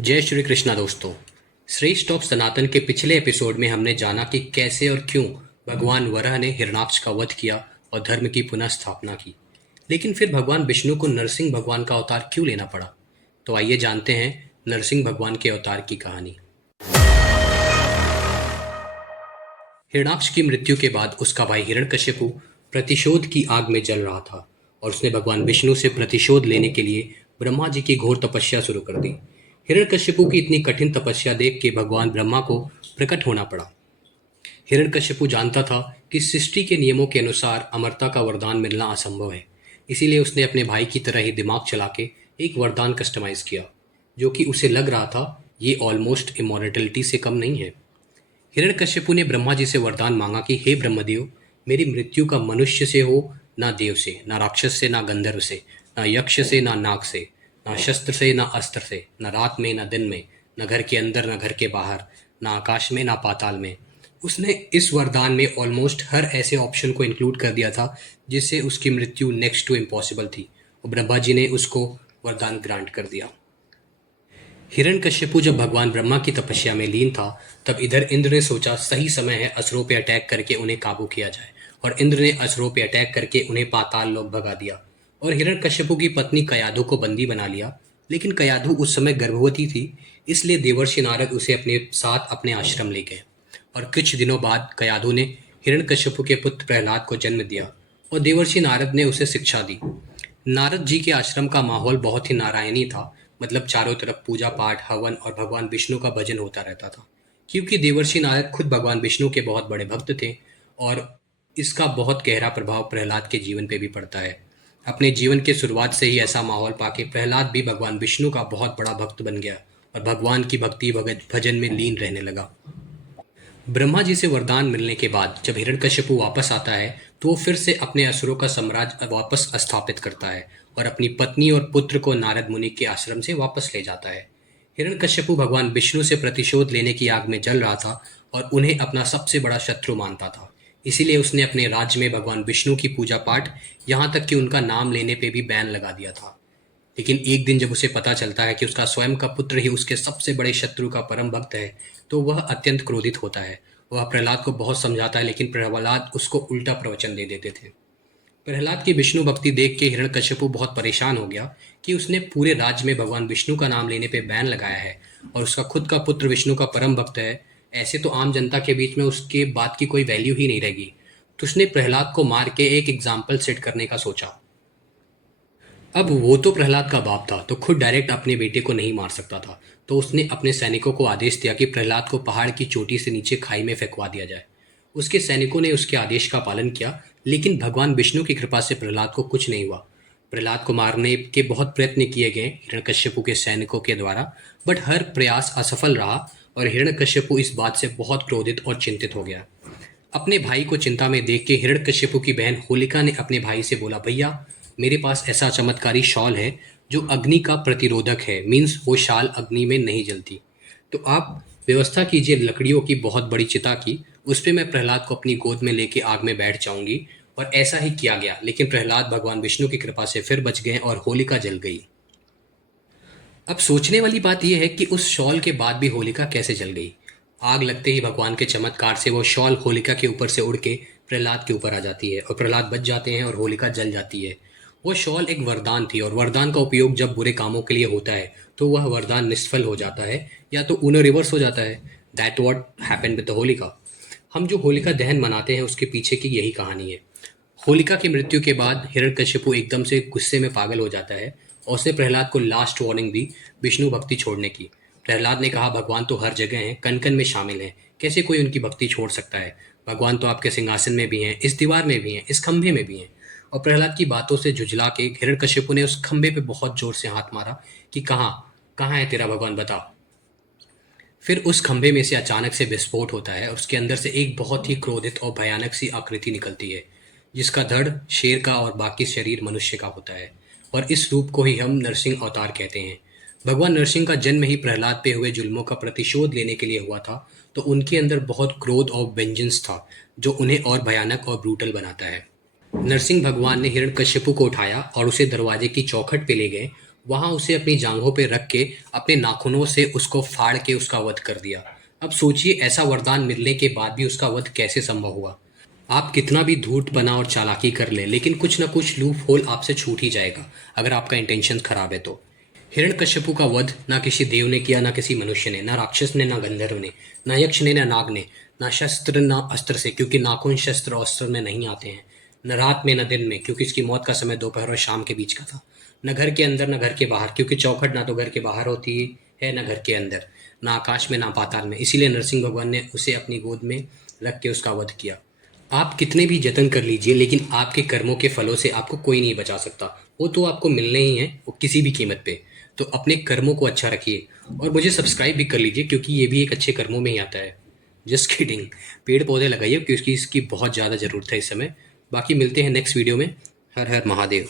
जय श्री कृष्णा दोस्तों। श्रेष्ठ ऑफ सनातन के पिछले एपिसोड में हमने जाना कि कैसे और क्यों भगवान वराह ने हिरण्याक्ष का वध किया और धर्म की पुनः स्थापना की। लेकिन फिर भगवान विष्णु को नरसिंह भगवान का अवतार क्यों लेना पड़ा? तो आइए जानते हैं नरसिंह भगवान के अवतार की कहानी। हिरण्याक्ष की मृत्यु के बाद उसका भाई हिरण्यकशिपु प्रतिशोध की आग में जल रहा था और उसने भगवान विष्णु से प्रतिशोध लेने के लिए ब्रह्मा जी की घोर तपस्या शुरू कर दी। हिरण्यकशिपु की इतनी कठिन तपस्या देख के भगवान ब्रह्मा को प्रकट होना पड़ा। हिरण्यकशिपु जानता था कि सृष्टि के नियमों के अनुसार अमरता का वरदान मिलना असंभव है। इसीलिए उसने अपने भाई की तरह ही दिमाग चला के एक वरदान कस्टमाइज किया, जो कि उसे लग रहा था ये ऑलमोस्ट इमॉर्टलिटी से कम नहीं है। हिरण्यकशिपु ने ब्रह्मा जी से वरदान मांगा कि हे ब्रह्मदेव, मेरी मृत्यु का मनुष्य से हो, ना देव से, ना राक्षस से, ना गंधर्व से, ना यक्ष से, ना नाग से, ना शस्त्र से, ना अस्त्र से, ना रात में, ना दिन में, ना घर के अंदर, ना घर के बाहर, ना आकाश में, ना पाताल में। उसने इस वरदान में ऑलमोस्ट हर ऐसे ऑप्शन को इंक्लूड कर दिया था जिससे उसकी मृत्यु नेक्स्ट टू इम्पॉसिबल थी, और ब्रह्मा जी ने उसको वरदान ग्रांट कर दिया। हिरण्यकशिपु जब भगवान ब्रह्मा की तपस्या में लीन था, तब इधर इंद्र ने सोचा सही समय है असुरों पे अटैक करके उन्हें काबू किया जाए, और इंद्र ने असुरों पे अटैक करके उन्हें पाताल लोक भगा दिया और हिरण्यकशिपु की पत्नी कयाधु को बंदी बना लिया। लेकिन कयाधु उस समय गर्भवती थी, इसलिए देवर्षि नारद उसे अपने साथ अपने आश्रम ले गए और कुछ दिनों बाद कयाधु ने हिरण्यकशिपु के पुत्र प्रहलाद को जन्म दिया और देवर्षि नारद ने उसे शिक्षा दी। नारद जी के आश्रम का माहौल बहुत ही नारायणी था, मतलब चारों तरफ पूजा पाठ, हवन और भगवान विष्णु का भजन होता रहता था। क्योंकि देवर्षि नारद खुद भगवान विष्णु के बहुत बड़े भक्त थे और इसका बहुत गहरा प्रभाव प्रहलाद के जीवन पे भी पड़ता है। अपने जीवन के शुरुआत से ही ऐसा माहौल पाके प्रहलाद भी भगवान विष्णु का बहुत बड़ा भक्त बन गया और भगवान की भक्ति भगत भजन में लीन रहने लगा। ब्रह्मा जी से वरदान मिलने के बाद जब हिरण्यकशिपु वापस आता है, तो वो फिर से अपने असुरों का साम्राज्य वापस स्थापित करता है और अपनी पत्नी और पुत्र को नारद मुनि के आश्रम से वापस ले जाता है। हिरण्यकशिपु भगवान विष्णु से प्रतिशोध लेने की आग में जल रहा था और उन्हें अपना सबसे बड़ा शत्रु मानता था। इसीलिए उसने अपने राज्य में भगवान विष्णु की पूजा पाठ, यहाँ तक कि उनका नाम लेने पे भी बैन लगा दिया था। लेकिन एक दिन जब उसे पता चलता है कि उसका स्वयं का पुत्र ही उसके सबसे बड़े शत्रु का परम भक्त है, तो वह अत्यंत क्रोधित होता है। वह प्रहलाद को बहुत समझाता है, लेकिन प्रहलाद उसको उल्टा प्रवचन दे देते थे। प्रहलाद की विष्णु भक्ति देख के हिरण्यकशिपु बहुत परेशान हो गया कि उसने पूरे राज्य में भगवान विष्णु का नाम लेने पे बैन लगाया है और उसका खुद का पुत्र विष्णु का परम भक्त है। ऐसे तो आम जनता के बीच में उसके बात की कोई वैल्यू ही नहीं रहेगी। तो उसने प्रहलाद को मार के एक एग्जाम्पल सेट करने का सोचा। अब वो तो प्रहलाद का बाप था, तो खुद डायरेक्ट अपने बेटे को नहीं मार सकता था। तो उसने अपने सैनिकों को आदेश दिया कि प्रहलाद को पहाड़ की चोटी से नीचे खाई में फेंकवा दिया जाए। उसके सैनिकों ने उसके आदेश का पालन किया, लेकिन भगवान विष्णु की कृपा से प्रहलाद को कुछ नहीं हुआ। प्रहलाद को मारने के बहुत प्रयत्न किए गए हिरण्यकश्यपु के सैनिकों के द्वारा, बट हर प्रयास असफल रहा और हिरण्यकश्यपु इस बात से बहुत क्रोधित और चिंतित हो गया। अपने भाई को चिंता में देख के हिरण्यकश्यपु की बहन होलिका ने अपने भाई से बोला, भैया मेरे पास ऐसा चमत्कारी शॉल है जो अग्नि का प्रतिरोधक है, मीन्स वो शाल अग्नि में नहीं जलती। तो आप व्यवस्था कीजिए लकड़ियों की बहुत बड़ी चिता की, उस पर मैं प्रहलाद को अपनी गोद में लेके आग में बैठ जाऊंगी। और ऐसा ही किया गया, लेकिन प्रहलाद भगवान विष्णु की कृपा से फिर बच गए और होलिका जल गई। अब सोचने वाली बात यह है कि उस शॉल के बाद भी होलिका कैसे जल गई। आग लगते ही भगवान के चमत्कार से वो शॉल होलिका के ऊपर से उड़ के प्रहलाद के ऊपर आ जाती है और प्रहलाद बच जाते हैं और होलिका जल जाती है। वो शॉल एक वरदान थी और वरदान का उपयोग जब बुरे कामों के लिए होता है तो वह वरदान निष्फल हो जाता है या तो उन्हें रिवर्स हो जाता है। That what happen with the Holika. हम जो होलिका दहन मनाते हैं उसके पीछे की यही कहानी है। होलिका की मृत्यु के बाद हिरण्यकशिपु एकदम से गुस्से में पागल हो जाता है और उसने प्रहलाद को लास्ट वार्निंग दी विष्णु भक्ति छोड़ने की। प्रहलाद ने कहा, भगवान तो हर जगह हैं, कण कण में शामिल हैं, कैसे कोई उनकी भक्ति छोड़ सकता है? भगवान तो आपके सिंहासन में भी हैं, इस दीवार में भी हैं, इस खंभे में भी हैं। और प्रहलाद की बातों से झुंझला के हिरण्यकशिपु ने उस खंभे पे बहुत जोर से हाथ मारा कि कहाँ कहाँ है तेरा भगवान, बता। फिर उस खंभे में से अचानक से विस्फोट होता है और उसके अंदर से एक बहुत ही क्रोधित और भयानक सी आकृति निकलती है, जिसका धड़ शेर का और बाकी शरीर मनुष्य का होता है। और इस रूप को ही हम नरसिंह अवतार कहते हैं। भगवान नरसिंह का जन्म ही प्रहलाद पे हुए जुल्मों का प्रतिशोध लेने के लिए हुआ था, तो उनके अंदर बहुत क्रोध और वेंजेंस था जो उन्हें और भयानक और ब्रूटल बनाता है। नरसिंह भगवान ने हिरण्यकश्यपु को उठाया और उसे दरवाजे की चौखट पे ले गए। वहां उसे अपनी जांघों पे रख के अपने नाखूनों से उसको फाड़ के उसका वध कर दिया। अब सोचिए ऐसा वरदान मिलने के बाद भी उसका वध कैसे संभव हुआ। आप कितना भी धूर्तपना और चालाकी कर ले, लेकिन कुछ ना कुछ लूप होल आपसे छूट ही जाएगा अगर आपका इंटेंशन खराब है तो। हिरण्यकश्यपु का वध ना किसी देव ने किया, ना किसी मनुष्य ने, ना राक्षस ने, ना गंधर्व ने, ना यक्ष ने, ना नाग ने, ना शस्त्र ना अस्त्र से, क्योंकि नाखून शस्त्र और अस्त्र में नहीं आते हैं, न रात में न दिन में, क्योंकि इसकी मौत का समय दोपहर और शाम के बीच का था, न घर के अंदर न घर के बाहर, क्योंकि चौखट ना तो घर के बाहर होती है न घर के अंदर, ना आकाश में ना पाताल में। इसीलिए नरसिंह भगवान ने उसे अपनी गोद में रख के उसका वध किया। आप कितने भी जतन कर लीजिए, लेकिन आपके कर्मों के फलों से आपको कोई नहीं बचा सकता। वो तो आपको मिलने ही हैं, वो किसी भी कीमत पे। तो अपने कर्मों को अच्छा रखिए और मुझे सब्सक्राइब भी कर लीजिए, क्योंकि ये भी एक अच्छे कर्मों में ही आता है। Just kidding. पेड़ पौधे लगाइए क्योंकि इसकी बहुत ज़्यादा ज़रूरत है इस समय। बाकी मिलते हैं नेक्स्ट वीडियो में। हर हर महादेव।